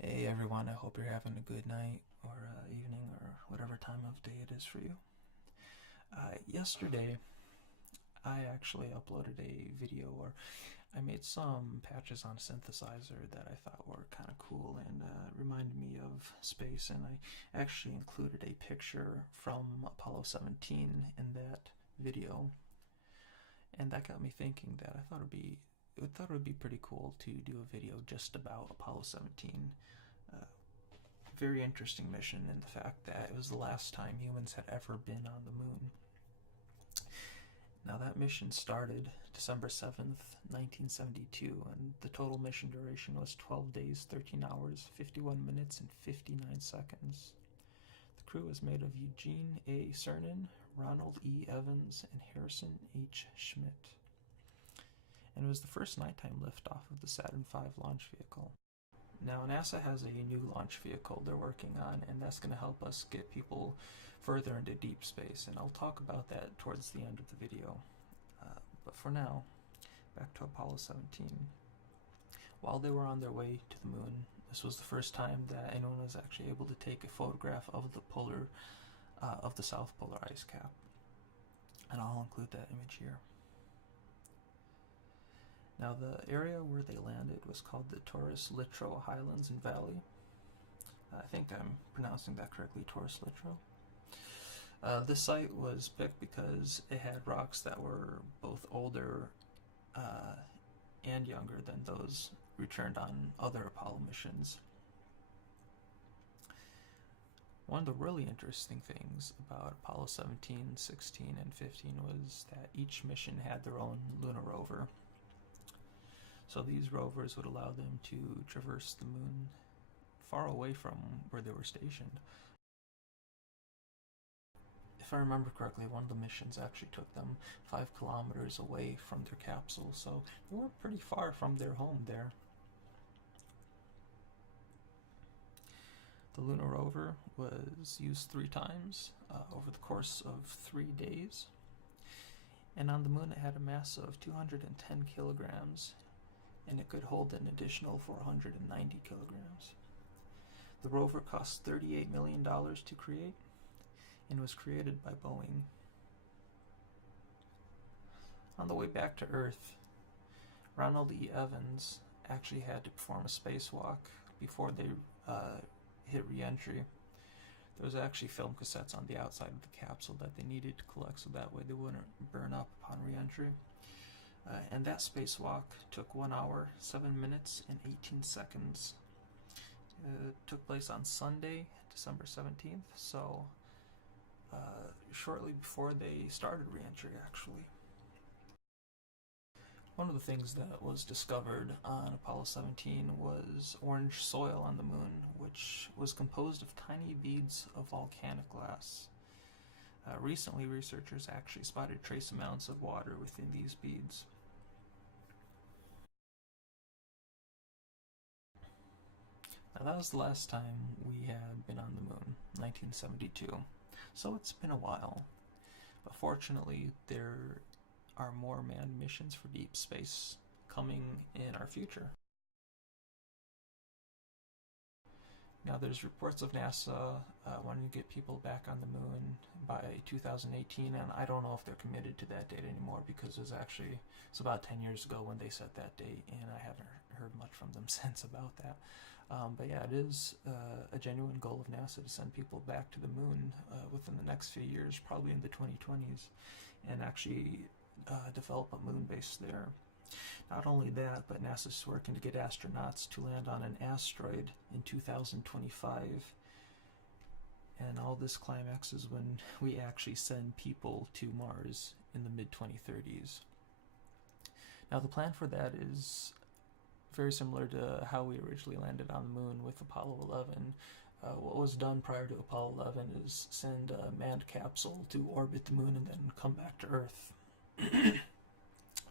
Hey everyone, I hope you're having a good night or evening or whatever time of day it is for you. Yesterday, I actually uploaded a video where I made some patches on a synthesizer that I thought were kind of cool and reminded me of space, and I actually included a picture from Apollo 17 in that video, and that got me thinking that I thought it would be pretty cool to do a video just about Apollo 17. Very interesting mission in the fact that it was the last time humans had ever been on the moon. Now, that mission started December 7th, 1972, and the total mission duration was 12 days, 13 hours, 51 minutes, and 59 seconds. The crew was made of Eugene A. Cernan, Ronald E. Evans, and Harrison H. Schmidt. And it was the first nighttime liftoff of the Saturn V launch vehicle. Now, NASA has a new launch vehicle they're working on, and that's going to help us get people further into deep space, and I'll talk about that towards the end of the video. But for now, back to Apollo 17. While they were on their way to the moon, this was the first time that anyone was actually able to take a photograph of the South Polar ice cap, and I'll include that image here. Now, the area where they landed was called the Taurus Littrow Highlands and Valley. I think I'm pronouncing that correctly, Taurus Littrow. This site was picked because it had rocks that were both older and younger than those returned on other Apollo missions. One of the really interesting things about Apollo 17, 16, and 15 was that each mission had their own lunar rover. So these rovers would allow them to traverse the moon far away from where they were stationed. If I remember correctly, one of the missions actually took them 5 kilometers away from their capsule, so they were pretty far from their home there. The lunar rover was used 3 times over the course of 3 days, and on the moon it had a mass of 210 kilograms, and it could hold an additional 490 kilograms. The rover cost $38 million to create and was created by Boeing. On the way back to Earth, Ronald E. Evans actually had to perform a spacewalk before they hit re-entry. There was actually film cassettes on the outside of the capsule that they needed to collect so that way they wouldn't burn up upon re-entry. And that spacewalk took 1 hour, 7 minutes, and 18 seconds. It took place on Sunday, December 17th, so shortly before they started re-entry, actually. One of the things that was discovered on Apollo 17 was orange soil on the moon, which was composed of tiny beads of volcanic glass. Recently, researchers actually spotted trace amounts of water within these beads. Now, that was the last time we had been on the moon, 1972, so it's been a while. But fortunately, there are more manned missions for deep space coming in our future. Now, there's reports of NASA wanting to get people back on the moon by 2018, and I don't know if they're committed to that date anymore because it's about 10 years ago when they set that date, and I haven't heard much from them since about that. But yeah, it is a genuine goal of NASA to send people back to the moon within the next few years, probably in the 2020s, and actually develop a moon base there. Not only that, but NASA's working to get astronauts to land on an asteroid in 2025. And all this climaxes when we actually send people to Mars in the mid-2030s. Now, the plan for that is very similar to how we originally landed on the moon with Apollo 11. What was done prior to Apollo 11 is send a manned capsule to orbit the moon and then come back to Earth.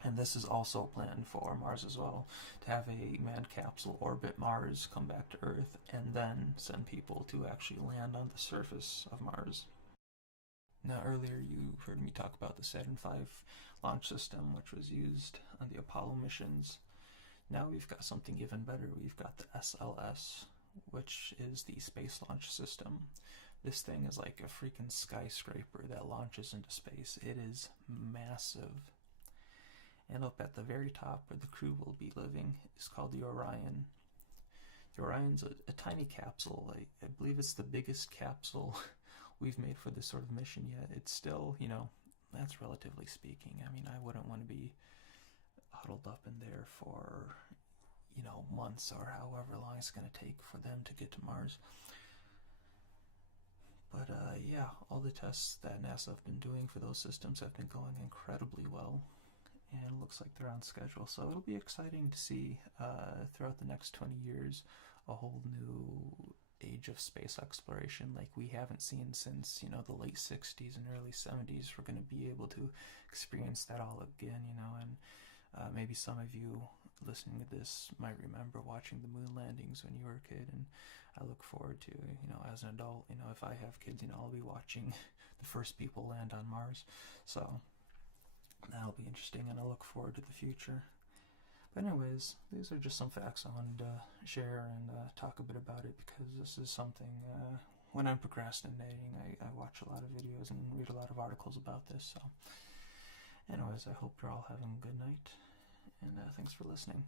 And this is also planned for Mars as well, to have a manned capsule orbit Mars, come back to Earth, and then send people to actually land on the surface of Mars. Now, earlier you heard me talk about the Saturn V launch system, which was used on the Apollo missions. Now we've got something even better. We've got the SLS, which is the Space Launch System. This thing is like a freaking skyscraper that launches into space. It is massive. And up at the very top where the crew will be living is called the Orion. The Orion's a tiny capsule. I believe it's the biggest capsule we've made for this sort of mission yet. It's still, you know, that's relatively speaking. I mean, I wouldn't want to be huddled up in there for, you know, months or however long it's going to take for them to get to Mars. But yeah, all the tests that NASA have been doing for those systems have been going incredibly well, and it looks like they're on schedule. So it'll be exciting to see throughout the next 20 years a whole new age of space exploration like we haven't seen since, you know, the late 60s and early 70s. We're going to be able to experience that all again, you know, and maybe some of you listening to this might remember watching the moon landings when you were a kid, and I look forward to, you know, as an adult, you know, if I have kids, you know, I'll be watching the first people land on Mars. So that'll be interesting, and I look forward to the future. But anyways, these are just some facts I wanted to share and talk a bit about it, because this is something, when I'm procrastinating, I watch a lot of videos and read a lot of articles about this. So anyways, I hope you're all having a good night, and thanks for listening.